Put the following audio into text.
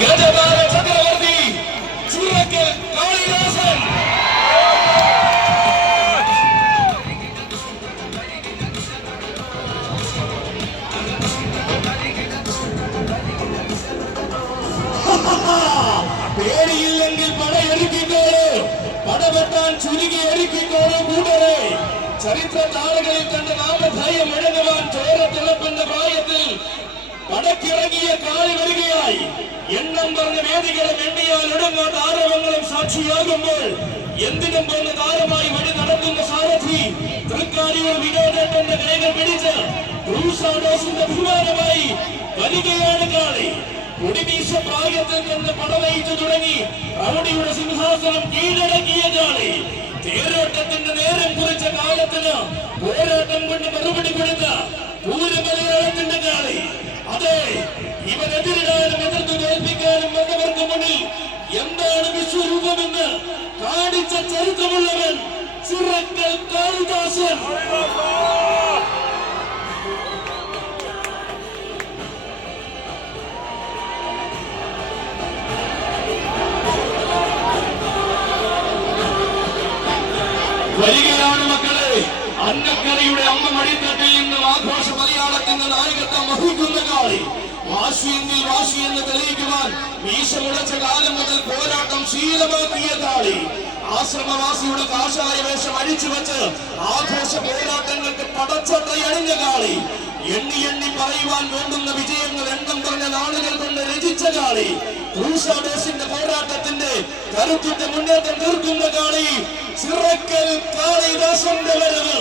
கஜபால சக்கரவர்த்தி சூரக்கல் காளிதாசன். பேடி இல்லெங்கில் படை எரிக்கின்றோடு படபட்டான் சுருகி எரிக்கின்றோடு கூட்டரை சரித்திர தாரகளில் கண்ட நாம தையம் இழந்தவான் എണ്ണം പറഞ്ഞ വേദികളും എണ്ണിയാൽ ഒടുങ്ങാത്ത ആരവങ്ങളും സാക്ഷിയാകുമ്പോൾ എന്തിനും പറഞ്ഞ താരമായി വഴി നടത്തുന്ന സാരഥി തൃക്കാരിയൂർ വിനോദേട്ടന്റെ കൈകൾ പിടിച്ച് ക്രൂസാഡോസിന്റെ അഭിമാനമായി വരികയാണ് കാളി. കൊടിവീശ പ്രായത്തിൽ നിന്ന് പടവയിച്ചു തുടങ്ങി റൗഡിയുടെ സിംഹാസനം കീഴടക്കിയ കാളി. തേരോട്ടത്തിന്റെ നേരം കുറിച്ച കാലത്തിന് പോരാട്ടം കൊണ്ട് മറുപടി കൊടുത്ത പൂരമലയാളത്തിന്റെ കാളി. അതെ ഇവനെതിരിടാനും എന്താണ് വിശ്വരൂപമെന്ന് കാണിച്ച ചരിത്രമുള്ളവൻ ചിറക്കൽ കാളിദാസൻ. വരികയാണ് മക്കളെ അന്നക്കരയുടെ അമ്മ മടിത്തട്ടിൽ നിന്നും ആഘോഷ മലയാളത്തിന്റെ നായകത്വം വഹിക്കുന്ന കാളി. വാശിയെങ്കിൽ വാശി എന്ന് തെളിയിക്കുവാൻ മീശ മുളച്ച കാലം മുതൽ പോരാട്ടം ശീലമാക്കിയ താളി ആശ്രമവാസിയുടെ കാശായ വേഷം അഴിച്ചു വെച്ച് ആഘോഷ പോരാട്ടങ്ങൾക്ക് പടച്ചട്ടയണിഞ്ഞ കാളി. എണ്ണി എണ്ണി പറയുവാൻ വേണ്ടുന്ന വിജയങ്ങൾ എണ്ണം പറഞ്ഞ നാളുകൾ കൊണ്ട് രചിച്ച കാളി. ക്രൂശാദോസിന്റെ പോരാട്ടത്തിന്റെ കരുത്തിന്റെ മുന്നേറ്റം തീർക്കുന്ന കാളി ചിറക്കൽ കാളിദാസന്റെ വരവ്.